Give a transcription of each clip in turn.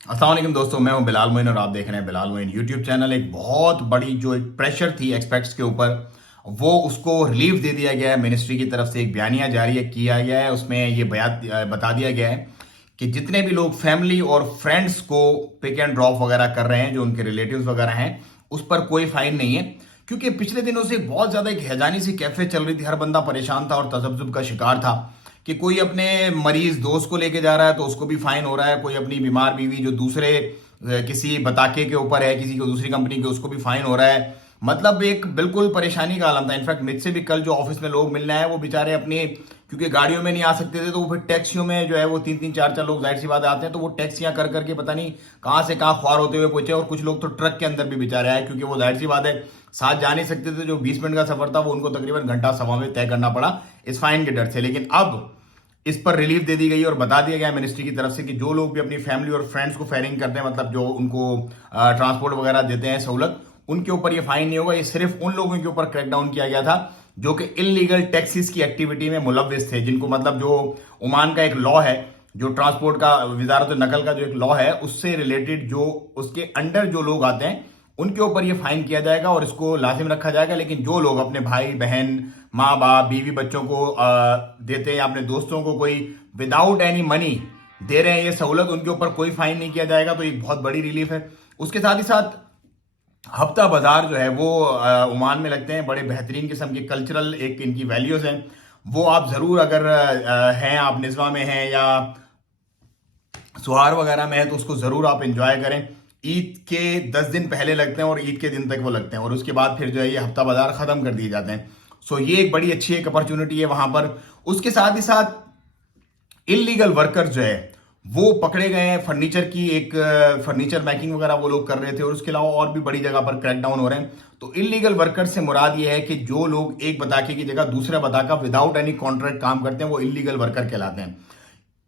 अस्सलाम वालेकुम दोस्तों, मैं हूं बिलाल मोइन और आप देख रहे हैं बिलाल मोइन यूट्यूब चैनल। एक बहुत बड़ी जो एक प्रेशर थी एक्सपेक्ट्स के ऊपर, वो उसको रिलीफ दे दिया गया है। मिनिस्ट्री की तरफ से एक बयानिया जारी किया गया है। उसमें ये बता दिया गया है कि जितने भी लोग फैमिली और फ्रेंड्स को पिक एंड ड्रॉप वगैरह कर रहे हैं, जो उनके रिलेटिव्स वगैरह हैं, उस पर कोई फाइन नहीं है। क्योंकि पिछले दिनों से बहुत ज्यादा एक हैजानी सी कैफे चल रही थी। हर बंदा परेशान था और तजब्जुब का शिकार था कि कोई अपने मरीज दोस्त को लेके जा रहा है तो उसको भी फाइन हो रहा है, कोई अपनी बीमार बीवी जो दूसरे किसी बताके के ऊपर है, किसी को दूसरी कंपनी के, उसको भी फाइन हो रहा है। मतलब एक बिल्कुल परेशानी का आलम था। इनफैक्ट मुझसे भी कल जो ऑफिस में लोग मिलने आए, वो बेचारे अपने, क्योंकि गाड़ियों में नहीं आ सकते थे, तो वो फिर टैक्सियों में जो है वो तीन तीन चार चार लोग जाहिर सी बात आते हैं, तो वो टैक्सियां कर करके पता नहीं कहां से कहां ख्वार होते हुए पहुंचे। और कुछ लोग तो ट्रक के अंदर भी बेचारे आए, क्योंकि वो जाहिर सी बात है साथ जा नहीं सकते थे। जो 20 मिनट का सफर था वो उनको तकरीबन घंटा सवा में तय करना पड़ा इस फाइन के डर से। लेकिन अब इस पर रिलीफ दे दी गई और बता दिया गया मिनिस्ट्री की तरफ से कि जो लोग भी अपनी फैमिली और फ्रेंड्स को फेयरिंग करते हैं, मतलब जो उनको ट्रांसपोर्ट वगैरह देते हैं सहूलत, उनके ऊपर ये फाइन नहीं होगा। ये सिर्फ उन लोगों के ऊपर क्रैकडाउन किया गया था जो कि इलीगल टैक्सीज की एक्टिविटी में मुलव्विस थे, जिनको मतलब जो ओमान का एक लॉ है, जो ट्रांसपोर्ट का वजारत नकल का जो एक लॉ है, उससे रिलेटेड जो उसके अंडर जो लोग आते हैं उनके ऊपर ये फाइन किया जाएगा और इसको लाजिम रखा जाएगा। लेकिन जो लोग अपने भाई बहन, माँ बाप, बीवी बच्चों को देते हैं या अपने दोस्तों को कोई विदाउट एनी मनी दे रहे हैं ये सहूलत, उनके ऊपर कोई फाइन नहीं किया जाएगा। तो एक बहुत बड़ी रिलीफ है। उसके साथ ही साथ हफ्ता बाजार जो है वो ओमान में लगते हैं। बड़े बेहतरीन किस्म की कल्चरल एक इनकी वैल्यूज हैं, वो आप जरूर अगर हैं, आप निजवा में हैं या सुहार वगैरह में है, तो उसको जरूर आप इंजॉय करें। ईद के 10 दिन पहले लगते हैं और ईद के दिन तक वो लगते हैं, और उसके बाद फिर जो है ये हफ्ता बाजार खत्म कर दिए जाते हैं। सो ये एक बड़ी अच्छी एक अपॉर्चुनिटी है वहां पर। उसके साथ ही साथ इलीगल वर्कर्स जो है वो पकड़े गए हैं। फर्नीचर की एक फर्नीचर मेकिंग वगैरह वो लोग कर रहे थे, और उसके अलावा और भी बड़ी जगह पर क्रैकडाउन हो रहे हैं। तो इलीगल वर्कर्स से मुराद ये है कि जो लोग एक बताके की जगह दूसरे बताका विदाउट एनी कॉन्ट्रैक्ट काम करते हैं, वो इलीगल वर्कर कहलाते हैं।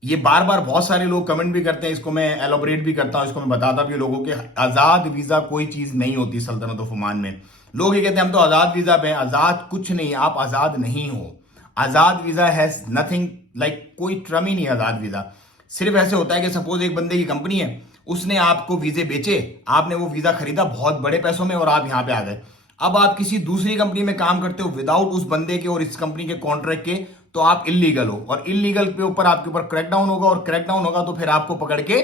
ये बार बार बहुत सारे लोग कमेंट भी करते हैं, इसको मैं एलोबरेट भी करता हूं, इसको मैं बताता भी हूं लोगों के। आजाद वीजा कोई चीज नहीं होती सल्तनत ऑफ ओमान में। लोग ये कहते हैं हम तो आजाद वीजा पे हैं। आजाद कुछ नहीं, आप आजाद नहीं हो। आजाद वीजा हैज नथिंग लाइक, कोई ट्रम ही नहीं आजाद वीजा। सिर्फ ऐसे होता है कि सपोज एक बंदे की कंपनी है, उसने आपको वीजे बेचे, आपने वो वीजा खरीदा बहुत बड़े पैसों में और आप यहां पे आ गए। अब आप किसी दूसरी कंपनी में काम करते हो विदाउट उस बंदे के और इस कंपनी के कॉन्ट्रैक्ट के, तो आप इलीगल हो, और इलीगल के ऊपर आपके ऊपर क्रैकडाउन होगा, और क्रैकडाउन होगा तो फिर आपको पकड़ के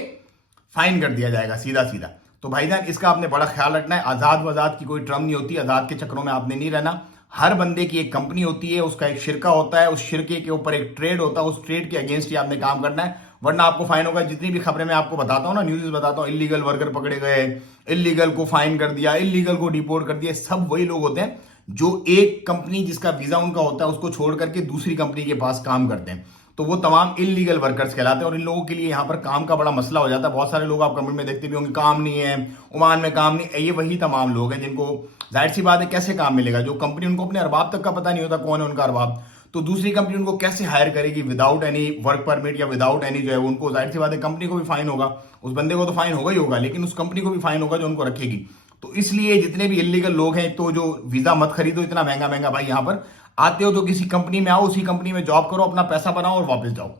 फाइन कर दिया जाएगा सीधा सीधा। तो भाईजान इसका आपने बड़ा ख्याल रखना है। आजाद वजाद की कोई ट्रम नहीं होती, आजाद के चक्करों में आपने नहीं रहना। हर बंदे की एक कंपनी होती है, उसका एक शिरका होता है, उस शिरके के ऊपर एक ट्रेड होता है, उस ट्रेड के अगेंस्ट ही आपने काम करना है, वरना आपको फाइन होगा। जितनी भी खबरें मैं आपको बताता हूं ना, न्यूज बताता हूं, इलीगल वर्कर पकड़े गए, इलीगल को फाइन कर दिया, इलीगल को डिपोर्ट कर दिया, सब वही लोग होते हैं जो एक कंपनी जिसका वीजा उनका होता है उसको छोड़ करके दूसरी कंपनी के पास काम करते हैं। तो वो तमाम इलीगल वर्कर्स कहलाते हैं, और इन लोगों के लिए यहाँ पर काम का बड़ा मसला हो जाता है। बहुत सारे लोग आप कमेंट में देखते भी होंगे काम नहीं है, ओमान में काम नहीं है। ये वही तमाम लोग हैं जिनको जाहिर सी बात है कैसे काम मिलेगा, जो कंपनी उनको अपने अरबाब तक का पता नहीं होता कौन है उनका अरबाब, तो दूसरी कंपनी उनको कैसे हायर करेगी विदाउट एनी वर्क परमिट या विदाउट एनी जो है उनको, जाहिर सी बात है कंपनी को भी फाइन होगा, उस बंदे को तो फाइन होगा ही होगा, लेकिन उस कंपनी को भी फाइन होगा जो उनको रखेगी। तो इसलिए जितने भी इलीगल लोग हैं, तो जो वीजा मत खरीदो इतना महंगा महंगा भाई। यहां पर आते हो तो किसी कंपनी में आओ, उसी कंपनी में जॉब करो, अपना पैसा बनाओ और वापस जाओ।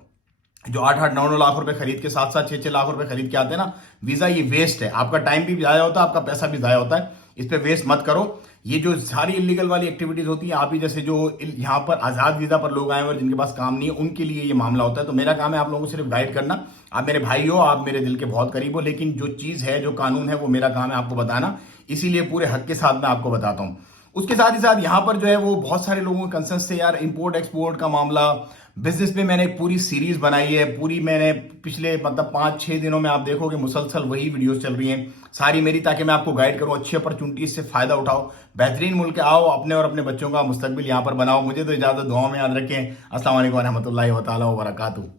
जो 8-8 9-9 लाख रुपए खरीद के, 7-7 6-6 लाख रुपए खरीद के आते हैं ना वीजा, ये वेस्ट है। आपका टाइम भी जाया होता है, आपका पैसा भी जाया होता है। इस पे वेस्ट मत करो। ये जो सारी इलीगल वाली एक्टिविटीज होती है, आप ही जैसे जो यहाँ पर आजाद वीजा पर लोग आए हैं और जिनके पास काम नहीं है, उनके लिए ये मामला होता है। तो मेरा काम है आप लोगों को सिर्फ गाइड करना। आप मेरे भाई हो, आप मेरे दिल के बहुत करीब हो, लेकिन जो चीज है, जो कानून है, वो मेरा काम है आपको बताना। इसीलिए पूरे हक के साथ मैं आपको बताता हूँ। उसके साथ ही साथ यहाँ पर जो है वो बहुत सारे लोगों के कंसर्न थे यार, इंपोर्ट एक्सपोर्ट का मामला, बिजनेस में मैंने एक पूरी सीरीज बनाई है। पूरी मैंने पिछले मतलब 5-6 दिनों में आप देखोगे मुसलसल वही वीडियोस चल रही हैं सारी मेरी, ताकि मैं आपको गाइड करूं। अच्छी अपॉर्चुनिटी से फायदा उठाओ, बेहतरीन मुल्क आओ, अपने और अपने बच्चों का मुस्तकबिल यहाँ पर बनाओ। मुझे तो इजाजत, दुआओं में याद रखें। अस्सलाम वालेकुम रहमतुल्लाहि व तआला व बरकातहू।